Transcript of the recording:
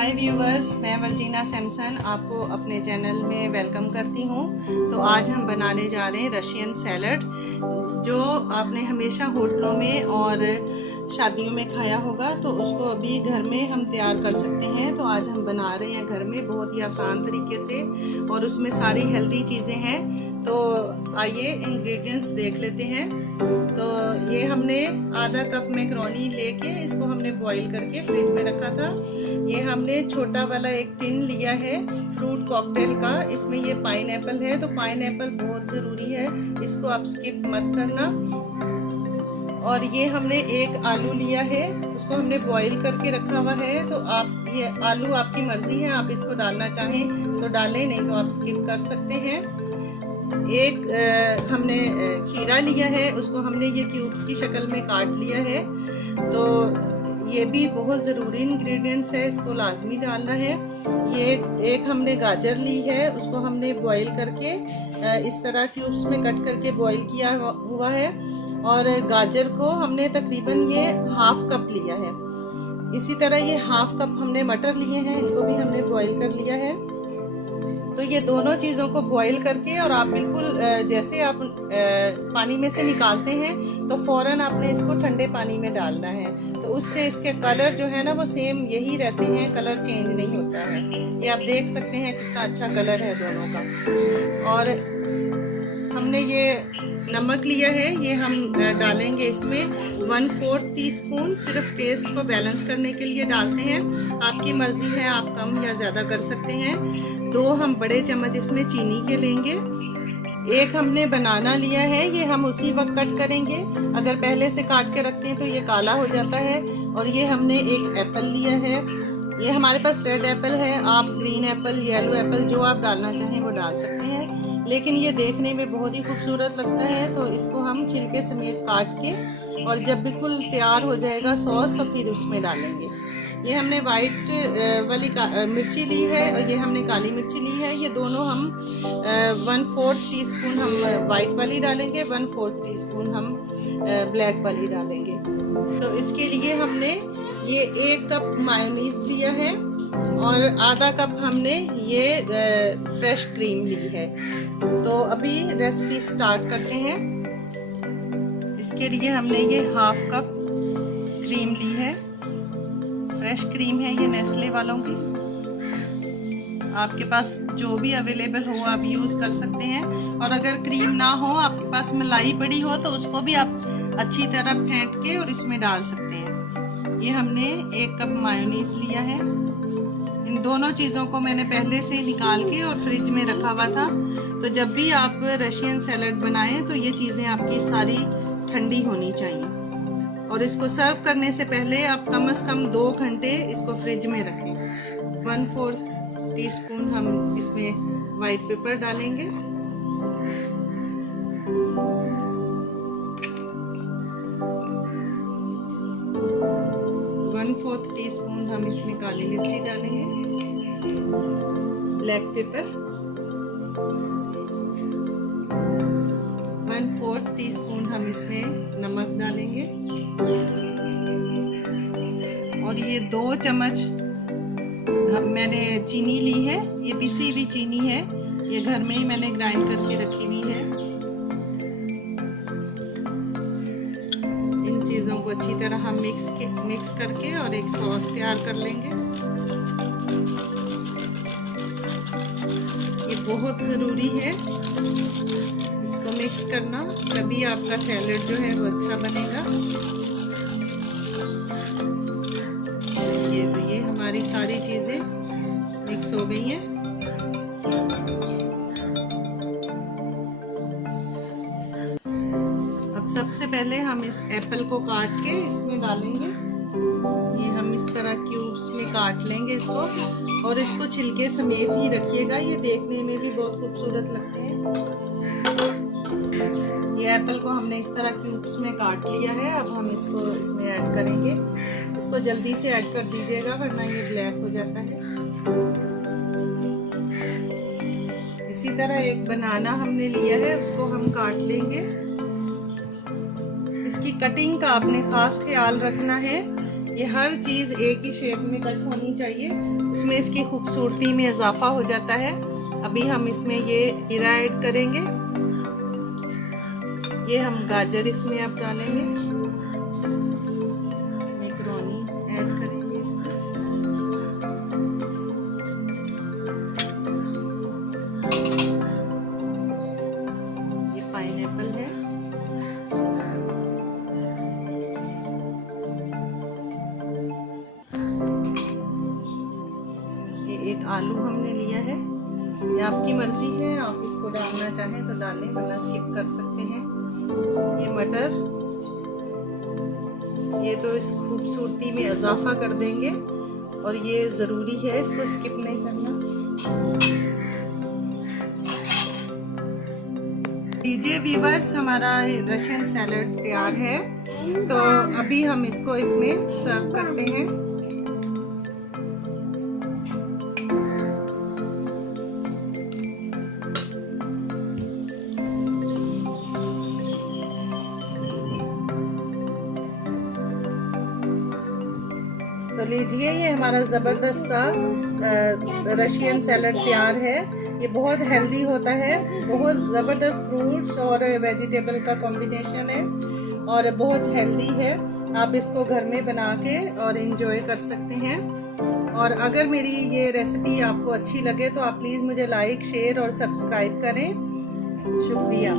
हाय viewers, मैं Virginia Samson आपको अपने चैनल में वेलकम करती हूँ। तो आज हम बनाने जा रहे हैं रशियन सैलड, जो आपने हमेशा होटलों में और शादियों में खाया होगा, तो उसको अभी घर में हम तैयार कर सकते हैं। तो आज हम बना रहे हैं घर में बहुत ही आसान तरीके से, और उसमें सारी हेल्दी चीज़ें हैं। तो आइए इंग्रेडिएंट्स देख लेते हैं। तो ये हमने आधा कप मैकरोनी लेके इसको हमने बॉईल करके फ्रिज में रखा था। ये हमने छोटा वाला एक टिन लिया है फ्रूट कॉकटेल का, इसमें ये पाइनएप्पल है। तो पाइनएप्पल बहुत ज़रूरी है, इसको आप स्किप मत करना। और ये हमने एक आलू लिया है, उसको हमने बॉईल करके रखा हुआ है। तो आप ये आलू आपकी मर्जी है, आप इसको डालना चाहें तो डालें, नहीं तो आप स्किप कर सकते हैं। एक हमने खीरा लिया है, उसको हमने ये क्यूब्स की शक्ल में काट लिया है। तो ये भी बहुत ज़रूरी इंग्रेडिएंट्स है, इसको लाजमी डालना है। ये एक हमने गाजर ली है, उसको हमने बॉईल करके इस तरह क्यूब्स में कट करके बॉईल किया हुआ है। और गाजर को हमने तकरीबन ये हाफ कप लिया है। इसी तरह ये हाफ कप हमने मटर लिए हैं, इनको भी हमने बॉईल कर लिया है। तो ये दोनों चीज़ों को बॉईल करके, और आप बिल्कुल जैसे आप पानी में से निकालते हैं तो फ़ौरन आपने इसको ठंडे पानी में डालना है। तो उससे इसके कलर जो है ना वो सेम यही रहते हैं, कलर चेंज नहीं होता है। ये आप देख सकते हैं कितना अच्छा कलर है दोनों का। और हमने ये नमक लिया है, ये हम डालेंगे इसमें 1/4 टीस्पून, सिर्फ टेस्ट को बैलेंस करने के लिए डालते हैं। आपकी मर्जी है, आप कम या ज़्यादा कर सकते हैं। 2 हम बड़े चम्मच इसमें चीनी के लेंगे। एक हमने बनाना लिया है, ये हम उसी वक्त कट करेंगे, अगर पहले से काट के रखते हैं तो ये काला हो जाता है। और ये हमने एक एप्पल लिया है, ये हमारे पास रेड एप्पल है, आप ग्रीन एप्पल, येलो एप्पल जो आप डालना चाहें वो डाल सकते हैं। लेकिन ये देखने में बहुत ही खूबसूरत लगता है, तो इसको हम छिलके समेत काट के, और जब बिल्कुल तैयार हो जाएगा सॉस तो फिर उसमें डालेंगे। ये हमने वाइट वाली मिर्ची ली है, और ये हमने काली मिर्ची ली है। ये दोनों हम 1/4 टीस्पून हम वाइट वाली डालेंगे, 1/4 टीस्पून हम ब्लैक वाली डालेंगे। तो इसके लिए हमने ये 1 कप मायोनीज लिया है, और आधा कप हमने ये फ्रेश क्रीम ली है। तो अभी रेसिपी स्टार्ट करते हैं। इसके लिए हमने ये हाफ कप क्रीम ली है, फ्रेश क्रीम है ये नेस्ले वालों की। आपके पास जो भी अवेलेबल हो आप यूज़ कर सकते हैं। और अगर क्रीम ना हो, आपके पास मलाई पड़ी हो, तो उसको भी आप अच्छी तरह फेंट के और इसमें डाल सकते हैं। ये हमने 1 कप मायोनीज लिया है। इन दोनों चीज़ों को मैंने पहले से निकाल के और फ्रिज में रखा हुआ था। तो जब भी आप रशियन सैलड बनाएं तो ये चीज़ें आपकी सारी ठंडी होनी चाहिए। और इसको सर्व करने से पहले आप कम से कम 2 घंटे इसको फ्रिज में रखें। 1/4 टीस्पून हम इसमें वाइट पेपर डालेंगे। वन-4 टीस्पून हम इसमें काली मिर्ची डालेंगे, ब्लैक पेपर 1/4 टीस्पून हम इसमें नमक डालेंगे। और ये 2 चम्मच मैंने चीनी ली है, ये पिसी हुई चीनी है, ये घर में ही मैंने ग्राइंड करके रखी हुई है। इन चीज़ों को अच्छी तरह हम मिक्स करके और एक सॉस तैयार कर लेंगे। ये बहुत ज़रूरी है इसको मिक्स करना, तभी आपका सैलेड जो है वो अच्छा बनेगा। ये हमारी सारी चीज़ें मिक्स हो गई हैं। अब सबसे पहले हम इस एप्पल को काट के इसमें डालेंगे। ये हम इस तरह क्यूब्स में काट लेंगे इसको, और इसको छिलके समेत ही रखिएगा, ये देखने में भी बहुत खूबसूरत लगते हैं। ये एप्पल को हमने इस तरह क्यूब्स में काट लिया है। अब हम इसको इसमें ऐड करेंगे। इसको जल्दी से ऐड कर दीजिएगा, वरना ये ब्लैक हो जाता है। इसी तरह एक बनाना हमने लिया है, उसको हम काट लेंगे। इसकी कटिंग का आपने खास ख्याल रखना है, ये हर चीज़ एक ही शेप में कट होनी चाहिए, उसमें इसकी खूबसूरती में इजाफा हो जाता है। अभी हम इसमें ये हीरा ऐड करेंगे। ये हम गाजर इसमें अब डालेंगे, मैकरोनी ऐड करेंगे इसमें। ये पाइनएप्पल है, ये एक आलू हमने लिया है। ये आपकी मर्जी है, आप इसको डालना चाहें तो डालें वरना स्किप कर सकते हैं। ये मटर, ये तो इस खूबसूरती में इजाफा कर देंगे और ये ज़रूरी है, इसको स्किप नहीं करना। लीजिए व्यूअर्स, हमारा रशियन सैलड तैयार है। तो अभी हम इसको इसमें सर्व करते हैं। तो लीजिए, ये हमारा ज़बरदस्त सा रशियन सैलड तैयार है। ये बहुत हेल्दी होता है, बहुत ज़बरदस्त फ्रूट्स और वेजिटेबल का कॉम्बिनेशन है और बहुत हेल्दी है। आप इसको घर में बना के और इंजॉय कर सकते हैं। और अगर मेरी ये रेसिपी आपको अच्छी लगे तो आप प्लीज़ मुझे लाइक, शेयर और सब्सक्राइब करें। शुक्रिया।